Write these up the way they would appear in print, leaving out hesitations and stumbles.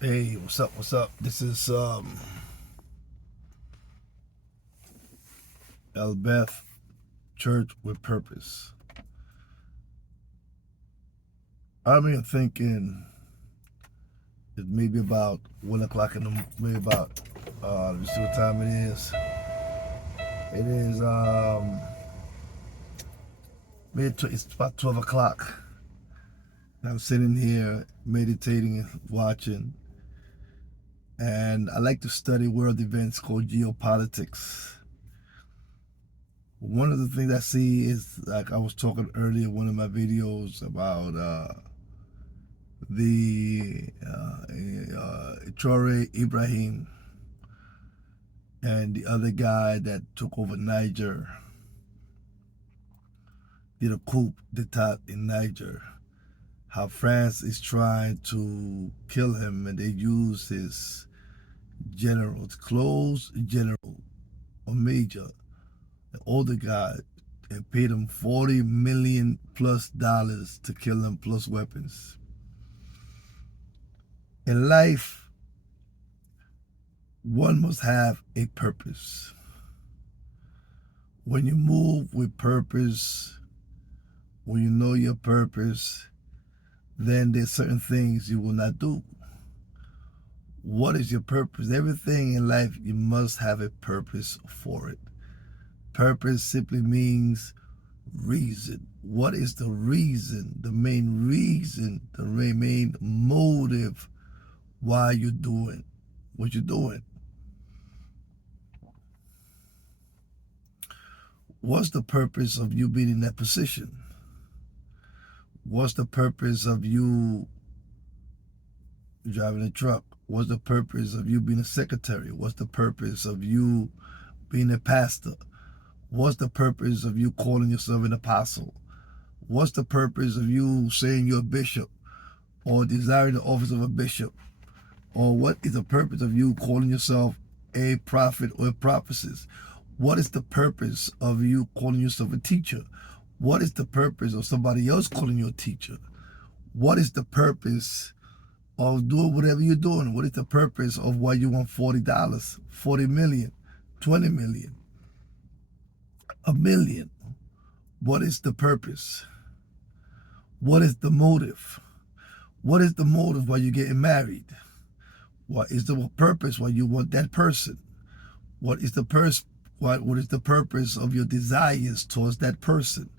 Hey, what's up? What's up? This is Elbeth Church with Purpose. I've been thinking it may be about 1 o'clock in the maybe about let me see what time it is. It is it's about 12 o'clock. I'm sitting here meditating and watching, and I like to study world events called geopolitics. One of the things I see is, like I was talking earlier in one of my videos about the Traore Ibrahim and the other guy that took over Niger, did a coup d'etat in Niger. How France is trying to kill him, and they use his generals, close general or major, the older guy, and paid him $40 million+ to kill him, plus weapons. In life, one must have a purpose. When you move with purpose, when you know your purpose, then there's certain things you will not do. What is your purpose? Everything in life, you must have a purpose for it. Purpose simply means reason. What is the reason, the main reason, the main motive why you're doing what you're doing? What's the purpose of you being in that position? What's the purpose of you driving a truck? What's the purpose of you being a secretary? What's the purpose of you being a pastor? What's the purpose of you calling yourself an apostle? What's the purpose of you saying you're a bishop or desiring the office of a bishop? Or what is the purpose of you calling yourself a prophet or a prophetess? What is the purpose of you calling yourself a teacher? What is the purpose of somebody else calling you a teacher? What is the purpose of doing whatever you're doing? What is the purpose of why you want $40, 40 million, 20 million, a million? What is the purpose? What is the motive? What is the motive why you're getting married? What is the purpose why you want that person? What is the what is the purpose of your desires towards that person?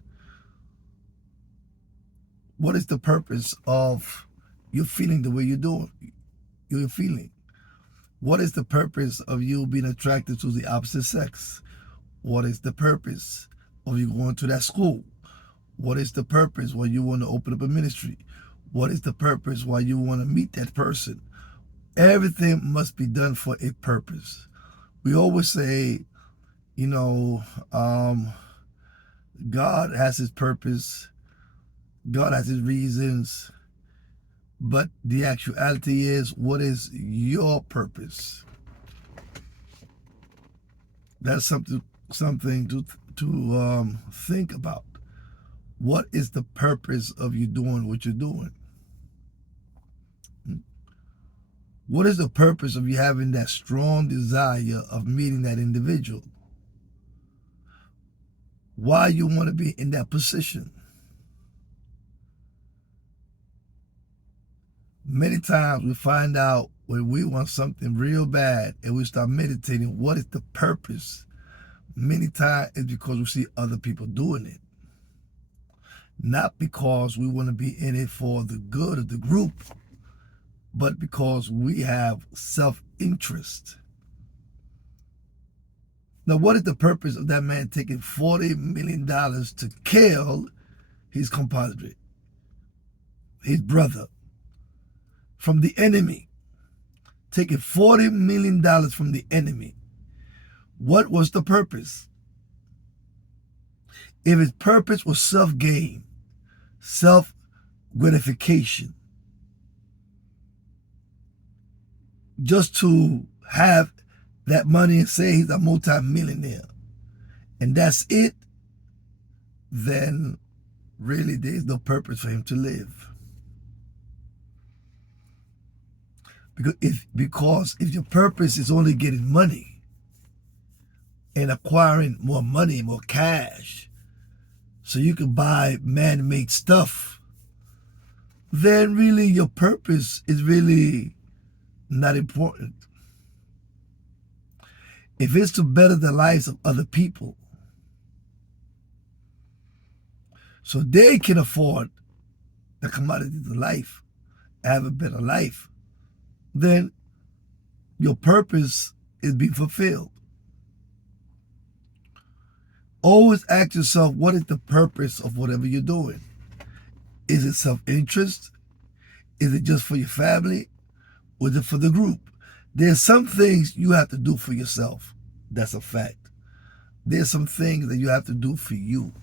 What is the purpose of you feeling the way you're feeling? What is the purpose of you being attracted to the opposite sex? What is the purpose of you going to that school? What is the purpose why you want to open up a ministry? What is the purpose why you want to meet that person? Everything must be done for a purpose. We always say, you know, God has his purpose, God has his reasons, but the actuality is, what is your purpose? That's something to think about. What is the purpose of you doing what you're doing? What is the purpose of you having that strong desire of meeting that individual? Why you want to be in that position? Many times we find out when we want something real bad and we start meditating, what is the purpose? Many times it's because we see other people doing it. Not because we want to be in it for the good of the group, but because we have self-interest. Now, what is the purpose of that man taking $40 million to kill his compadre, his brother, from the enemy? Taking $40 million from the enemy. What was the purpose? If his purpose was self-gain, self-gratification, just to have that money and say he's a multi-millionaire, and that's it, then really there's no purpose for him to live. Because if your purpose is only getting money and acquiring more money, more cash, so you can buy man-made stuff, then really your purpose is really not important. If it's to better the lives of other people, so they can afford the commodities of life, have a better life, then your purpose is being fulfilled. Always ask yourself, what is the purpose of whatever you're doing? Is it self-interest? Is it just for your family? Or is it for the group? There's some things you have to do for yourself. That's a fact. There's some things that you have to do for you.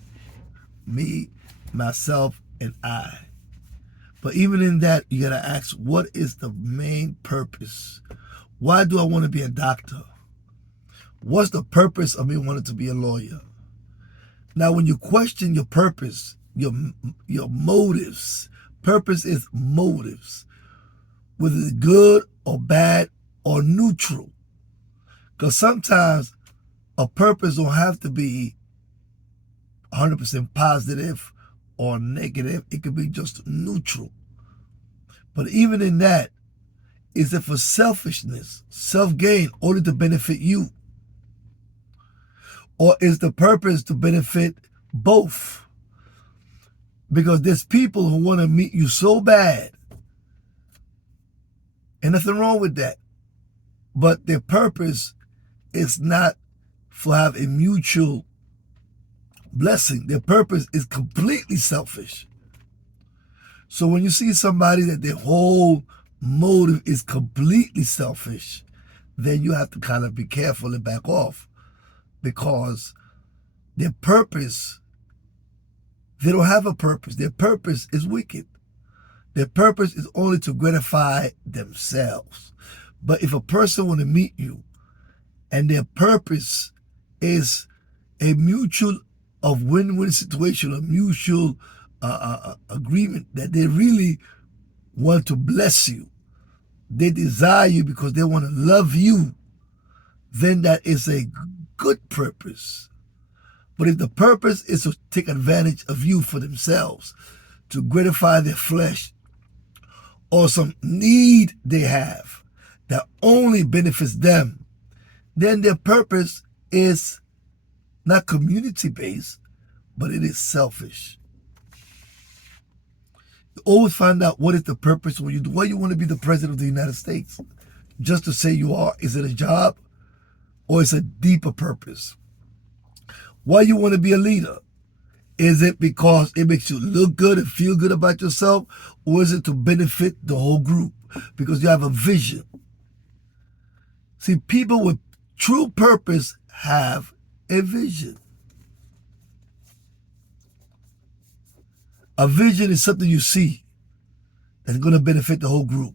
Me, myself, and I. But even in that, you got to ask, what is the main purpose? Why do I want to be a doctor? What's the purpose of me wanting to be a lawyer? Now, when you question your purpose, your motives, purpose is motives, whether it's good or bad or neutral. Because sometimes a purpose don't have to be 100% positive or negative. It could be just neutral. But even in that, is it for selfishness, self-gain, only to benefit you? Or is the purpose to benefit both? Because there's people who want to meet you so bad, and nothing wrong with that. But their purpose is not for have a mutual blessing. Their purpose is completely selfish. So when you see somebody that their whole motive is completely selfish, then you have to kind of be careful and back off, because their purpose, they don't have a purpose. Their purpose is wicked. Their purpose is only to gratify themselves. But if a person want to meet you and their purpose is a mutual of win-win situation, a mutual agreement that they really want to bless you, they desire you because they want to love you, then that is a good purpose. But if the purpose is to take advantage of you for themselves, to gratify their flesh, or some need they have that only benefits them, then their purpose is not community-based, but it is selfish. You always find out what is the purpose when you do. Why you want to be the president of the United States? Just to say you are? Is it a job? Or is it a deeper purpose? Why you want to be a leader? Is it because it makes you look good and feel good about yourself? Or is it to benefit the whole group? Because you have a vision. See, people with true purpose have a vision. A vision is something you see that's going to benefit the whole group.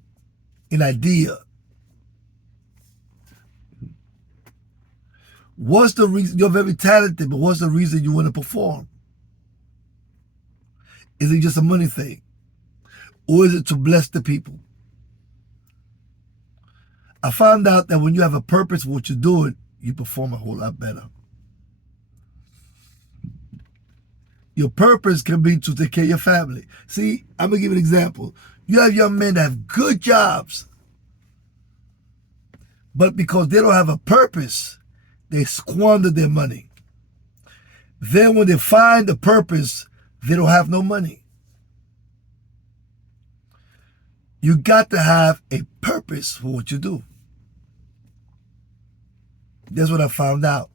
An idea. What's the reason? You're very talented, but what's the reason you want to perform? Is it just a money thing? Or is it to bless the people? I found out that when you have a purpose for what you're doing, you perform a whole lot better. Your purpose can be to take care of your family. See, I'm going to give you an example. You have young men that have good jobs, but because they don't have a purpose, they squander their money. Then when they find the purpose, they don't have no money. You got to have a purpose for what you do. That's what I found out.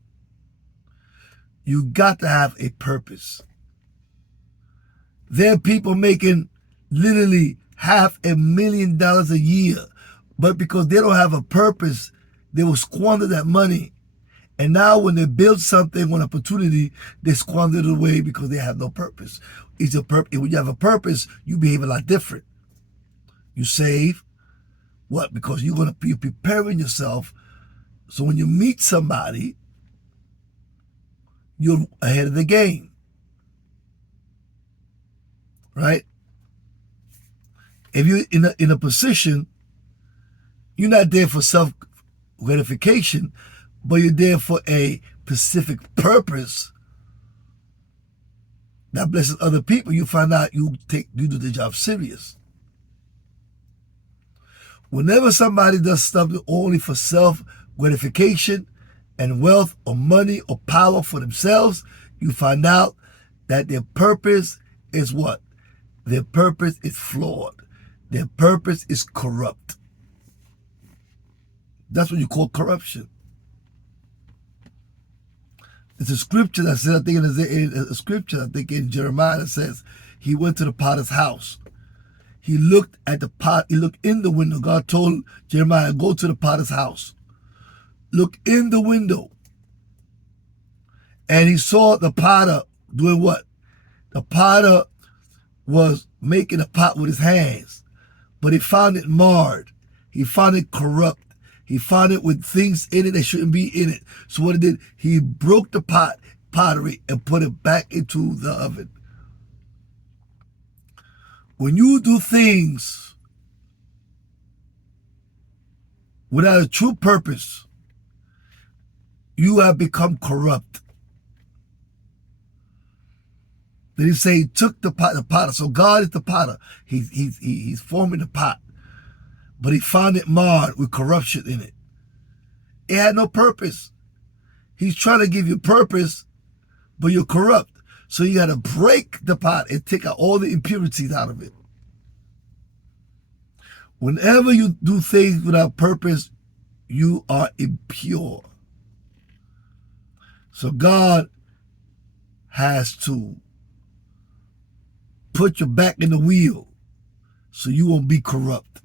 You got to have a purpose. There are people making literally $500,000 a year, but because they don't have a purpose, they will squander that money. And now when they build something, one opportunity, they squander it away because they have no purpose. It's a purpose. When you have a purpose, you behave a lot different. You save. What? Because you're preparing yourself. So when you meet somebody, you're ahead of the game. Right? If you're in a position You're not there for self-gratification, but you're there for a specific purpose that blesses other people. You find out you do the job serious. Whenever somebody does something only for self-gratification and wealth or money or power for themselves, you find out that their purpose is what? Their purpose is flawed. Their purpose is corrupt. That's what you call corruption. It's a scripture that says, I think a scripture, I think in Jeremiah, that says, he went to the potter's house. He looked at the pot, he looked in the window. God told Jeremiah, go to the potter's house. Look in the window. And he saw the potter doing what? The potter was making a pot with his hands, but he found it marred. He found it corrupt. He found it with things in it that shouldn't be in it. So what he did, he broke the pottery and put it back into the oven. When you do things without a true purpose, you have become corrupt. Then he say he took the potter. So God is the potter. He's forming the pot. But he found it marred with corruption in it. It had no purpose. He's trying to give you purpose, but you're corrupt. So you got to break the pot and take out all the impurities out of it. Whenever you do things without purpose, you are impure. So God has to put your back in the wheel so you won't be corrupt.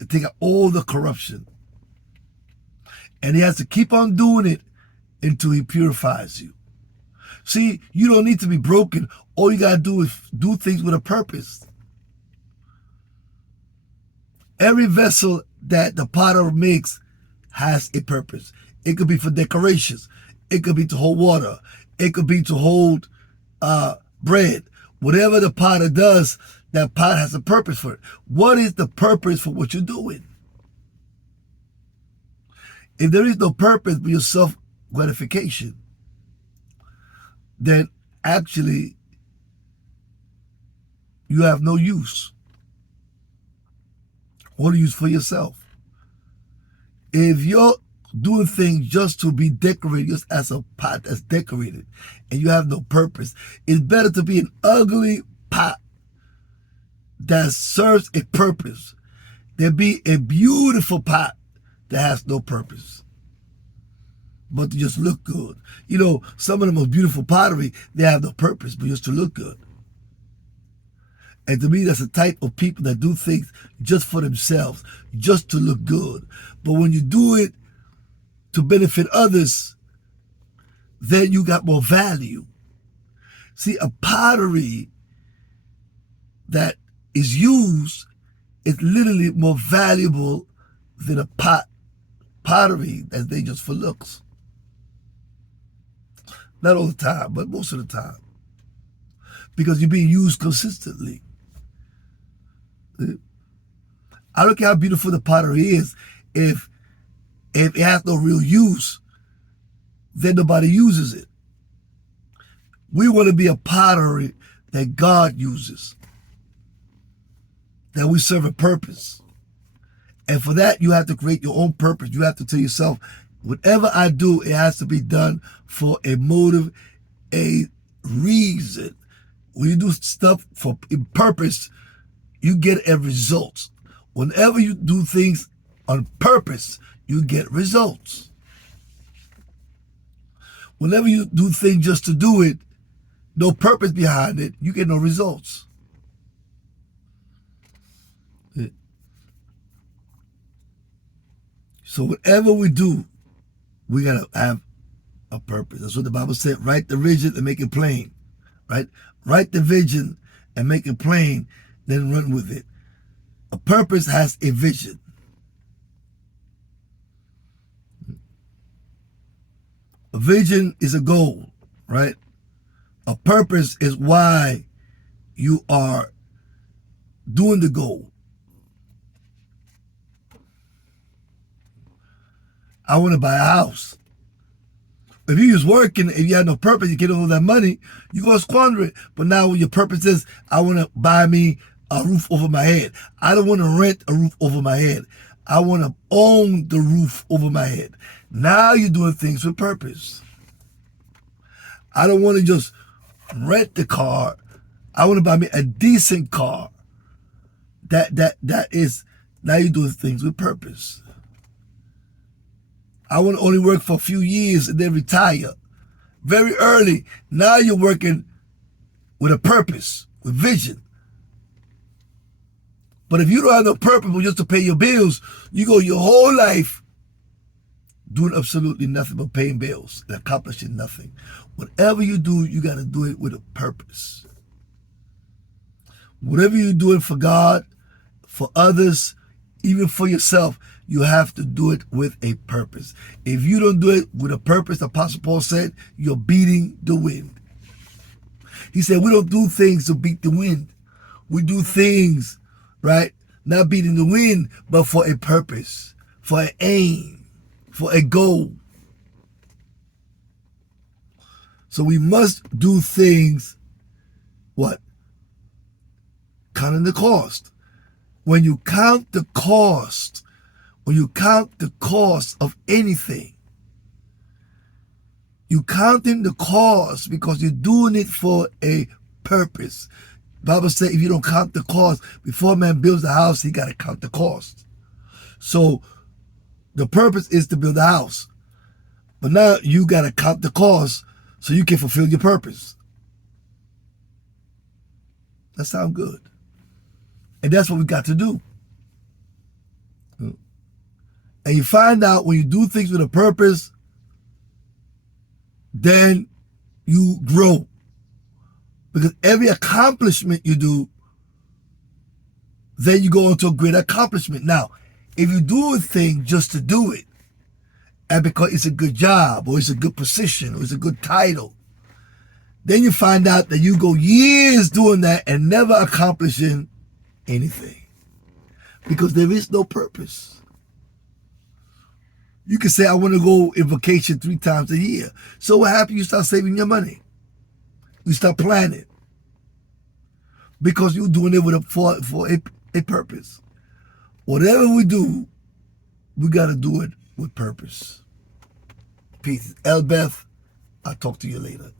And take out all the corruption. And he has to keep on doing it until he purifies you. See, you don't need to be broken. All you got to do is do things with a purpose. Every vessel that the potter makes has a purpose. It could be for decorations. It could be to hold water. It could be to hold bread. Whatever the potter does, that pot has a purpose for it. What is the purpose for what you're doing? If there is no purpose but your self-gratification, then actually you have no use. What use for yourself? If you're doing things just to be decorated, just as a pot that's decorated, and you have no purpose, it's better to be an ugly pot that serves a purpose than be a beautiful pot that has no purpose, but to just look good. You know, some of the most beautiful pottery, they have no purpose, but just to look good. And to me, that's the type of people that do things just for themselves, just to look good. But when you do it to benefit others, then you got more value. See, a pottery that is used is literally more valuable than a pottery that's they just for looks. Not all the time, but most of the time. Because you're being used consistently. I don't care how beautiful the pottery is. If it has no real use, then nobody uses it. We want to be a pottery that God uses, that we serve a purpose. And for that, you have to create your own purpose. You have to tell yourself, whatever I do, it has to be done for a motive, a reason. When you do stuff for a purpose, you get a result. Whenever you do things on purpose, you get results. Whenever you do things just to do it, no purpose behind it, you get no results. So whatever we do, we got to have a purpose. That's what the Bible said. Write the vision and make it plain. Right? Write the vision and make it plain, then run with it. A purpose has a vision. A vision is a goal, right? A purpose is why you are doing the goal. I want to buy a house. If you was working, if you had no purpose, you get all that money, you're going to squander it. But now your purpose is, I want to buy me a roof over my head. I don't want to rent a roof over my head. I want to own the roof over my head. Now you're doing things with purpose. I don't want to just rent the car. I want to buy me a decent car. That is, now you're doing things with purpose. I want to only work for a few years and then retire. Very early. Now you're working with a purpose, with vision. But if you don't have no purpose but just to pay your bills, you go your whole life doing absolutely nothing but paying bills and accomplishing nothing. Whatever you do, you got to do it with a purpose. Whatever you're doing for God, for others, even for yourself, you have to do it with a purpose. If you don't do it with a purpose, the Apostle Paul said, you're beating the wind. He said, we don't do things to beat the wind. We do things, right, not beating the wind, but for a purpose, for an aim, for a goal. So we must do things, what? Counting the cost. When you count the cost, when you count the cost of anything, you're counting the cost because you're doing it for a purpose. The Bible says if you don't count the cost, before a man builds a house, he got to count the cost. So the purpose is to build a house. But now you got to count the cost so you can fulfill your purpose. That sounds good. And that's what we got to do. And you find out when you do things with a purpose, then you grow. Because every accomplishment you do, then you go into a great accomplishment. Now, if you do a thing just to do it, and because it's a good job, or it's a good position, or it's a good title, then you find out that you go years doing that and never accomplishing anything. Because there is no purpose. You can say, I want to go in vacation 3 times a year. So what happens? You start saving your money. You start planning. Because you're doing it for a purpose. Whatever we do, we got to do it with purpose. Peace. Elbeth, I'll talk to you later.